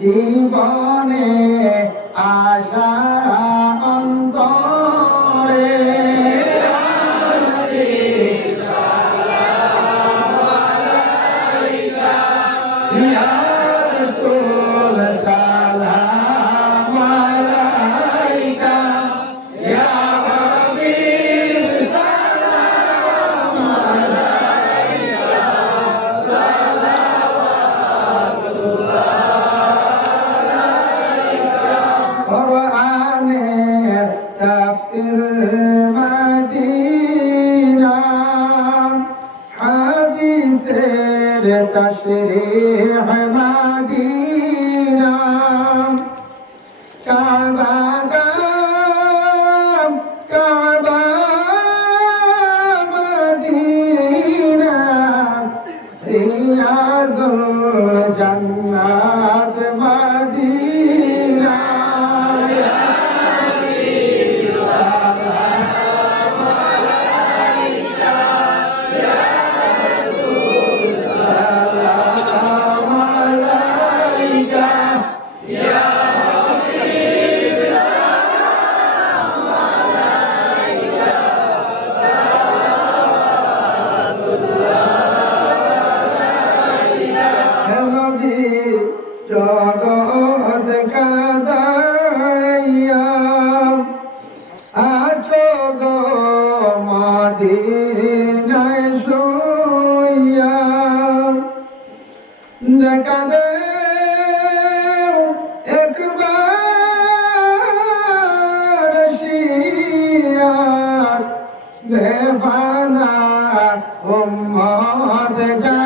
জীবনে আশা ذكر تشريح مدينة জগৎ কাদাইয়া। আছো গো মদিনায় শুইয়া। দেখা দে একবার শিয়ার বেফানা উম্মত জানিয়া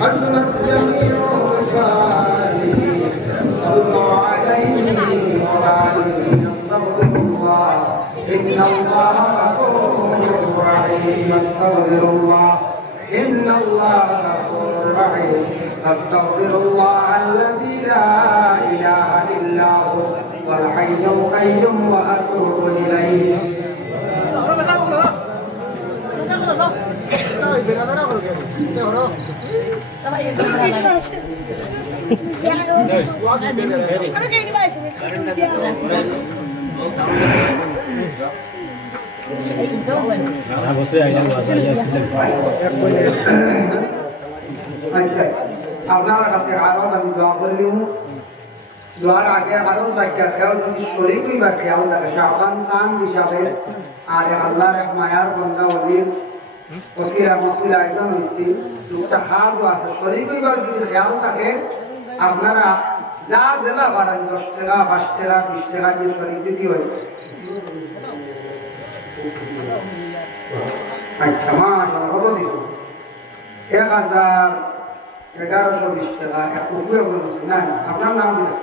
حسنت جميع الصالحين صلوا عليه وآله استغفر الله إن الله غفور رحيم استغفر الله إن الله غفور رحيم. أستغفر الله الذي لا إله إلا هو. والحي القيوم وأتوب إليه আচ্ছা আপনার কাছে আরো আমি দোয়া করলিম দোয়ার আগে আরও বাচ্চা কেউ যদি শরীরই বা কেউ থাকে সাবধান সান হিসাবে। আর আল্লাহর মায়ার বন্ধা অলির ওসিরা মসিরা একজন মিষ্টি লোকটা হার আছে শরীরই বা যদি খেয়াল থাকে, আপনারা যা জেলা বাড়ান, দশ টাকা, পাঁচ টাকা, বিশ টাকা যে শরীর যদি হয় আচ্ছা মাস হব দিন এক হাজার এগারোশো বিশ টাকা, এক উপরে বলেছি। না আপনার নাম দিলেন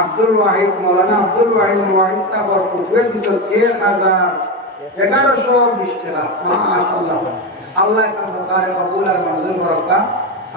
আব্দুল ওয়াহিদ মৌলানা। আব্দুল ওয়াহিদ ওয়াহিদ সাহর উপরে দিত এক হাজার এগারোশো বিশ টাকা মাশাআল্লাহ। আল্লাহ সরকারে কবুল আর মঞ্জুর করকা।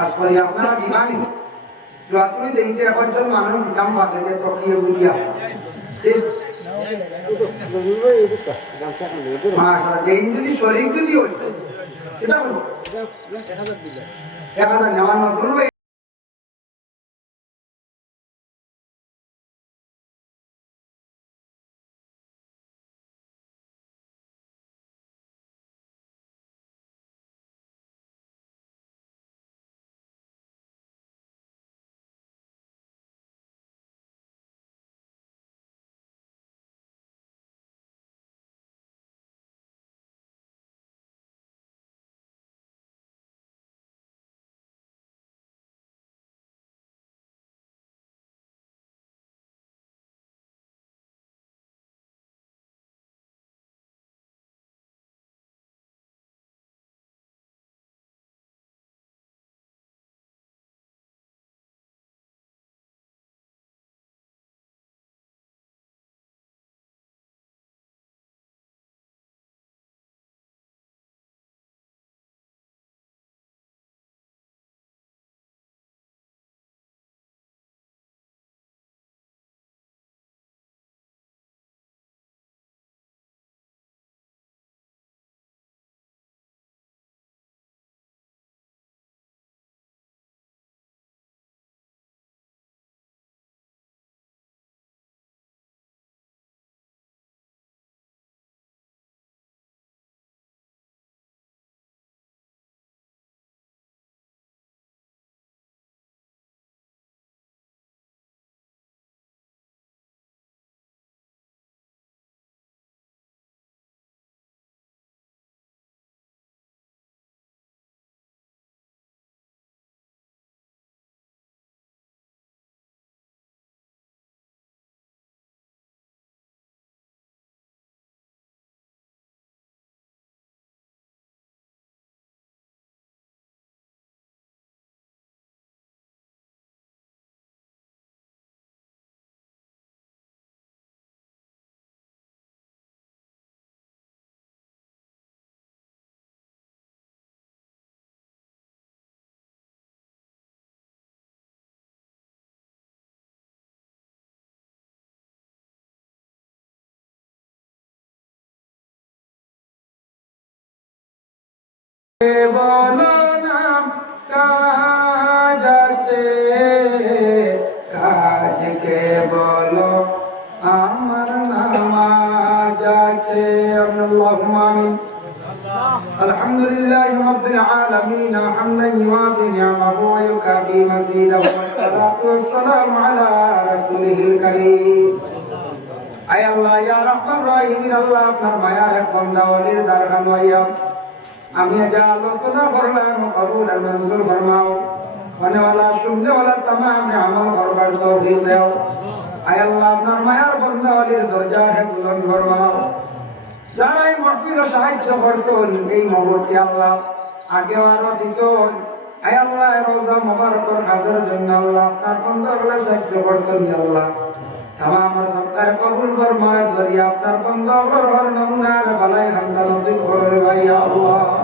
আর করি আপনারা দিবানি। যতই দেখতে একজন মানুষ দিতাম বাদে যে তকিয়ে বুঝিয়া। মাশাআল্লাহ। যেই যদি শরীর কাজকে বলো আমার নামাজ আছে আল্লাহুম্মা আমিন الحمد لله رب العالمين حمدا يوافي نعمه ويكافي مزيده والصلاة والسلام على رسوله الكريم أي الله يا رحمن رحيم الله أكبر ما يا رحمن دولي درهم ويام আমি যা আলোচনা করলাম কবুল আর মঞ্জুর ফরমাও মানে ওয়ালা শুনতে ওয়ালা तमाम আমল করবার তৌফিক দাও আয় আল্লাহ আপনার মায়ার বান্দা ওলির দরজা হে বুলন্দ ফরমাও যারা এই মসজিদে সাহায্য করছেন এই মুহূর্তে আল্লাহ আগে আরো দিছেন আয় আল্লাহ রোজা মোবারকর কাজের জন্য আল্লাহ আপনার বন্ধুগুলো সাহায্য করছেন ইয়া আল্লাহ তামাম আমার সত্তার কবুল ফরমায় ধরি আপনার বন্ধুগুলোর হর নমুনার বালাই হামদা নসিব করে ভাই আল্লাহ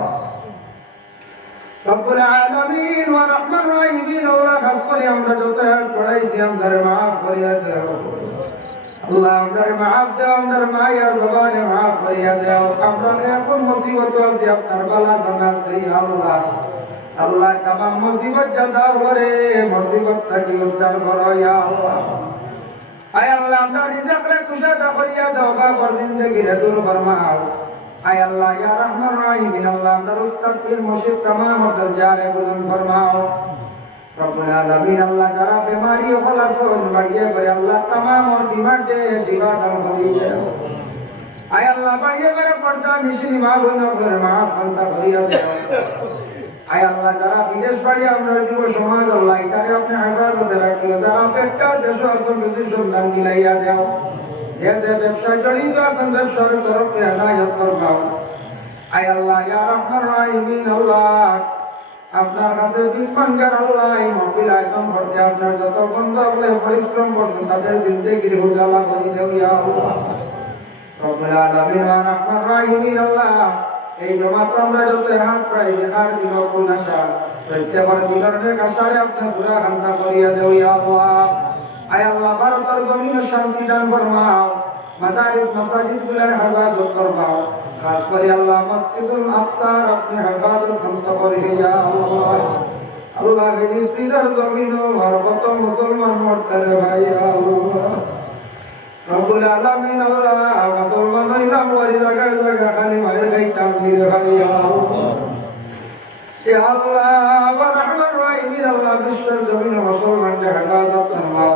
রব্বুল আলামিন ওয়া রহমান রহিমিন, আল্লাহ খাস করে আমরা যত হেল্প করাইছি আমাদের মাফ করিয়া দাও। আল্লাহ আমাদের মাফ দাও, আমাদের মায়ের বাবারে মাফ করিয়া দাও। আমরা এখন মুসিবত আছে আয় আল্লাহ, ইয়া রহমান রহিম আল্লাহ আপনার উস্তাদের মসজিদ তামাম দরজারে বুলুন, ফরমাও। রব্বুল আলামিন আল্লাহ যারা বিমারি খলাস করুন বাড়িয়ে করে আল্লাহ তামাম ওর ডিমান্ডে দিবা দান করিয়ে আয় আল্লাহ বাড়িয়ে করে পর্দা নিশি মা গুণ করে মা ফলতা করিয়ে আয় আল্লাহ যারা বিদেশ বাড়ি আমরা যুব সমাজ, আল্লাহ এটাকে আপনি হেফাজতে রাখল যারা পেটটা দেশ আসল বিদেশ সন্ধান দিলাইয়া যাও যে যে ব্যবসায় জড়িত আছেন ব্যবসার তরফে হেদায়ত করবাও আয় আল্লাহ, ইয়া রহমান রাহিমিন, আল্লাহ। আপনার কাছে বিপঞ্জার আল্লাহ, এই মহিলা একদম করতে আপনার যত বন্ধু আপনি পরিশ্রম করছেন, তাদের জিন্দগির উজালা করে দেও ইয়া আল্লাহ। রব্বুল আলামিন ওয়া রহমান রাহিমিন, আল্লাহ। এই জমাত আমরা যত হাত প্রায় দেখার দিন কোন আশা প্রত্যেকের দিনের কাছারে আপনি পুরা হান্তা করিয়া দেও ইয়া আল্লাহ। আয় আল্লাহ ভারতের জমিনে শান্তি দান ফরমাও, মাদারিস মাসাজিদগুলার হেফাজত ফরমাও। খাস করে আল্লাহ, মসজিদুল আকসার, আপনি হেফাজত খান্ত করে ইয়া আল্লাহ। আল্লাহ ফিলিস্তিনের জমিনে ভারত মুসলমান মরতারে ভাই আল্লাহ। রব্বুল আলামিন আল্লাহ, মুসলমান হইলাম ওই জায়গায় জায়গা খালি মায়ের খাইতাম ধীরে ভাই আল্লাহ। ইয়া আল্লাহ ওয়া রহমান রাহিমিন আল্লাহ, বিশ্বের জমিনে মুসলমানকে হেফাজত ফরমাও।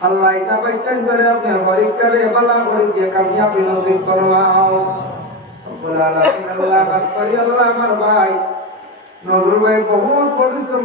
আল্লাহ এটা বাচ্চান করে আপনার পরীক্ষারে বালা করেছে কামিয়াবি নসিব করবাও রব্বুল আলামিন আল্লাহ করি, আল্লাহ আমার ভাই নজরুল ভাই বহুত পরিশ্রম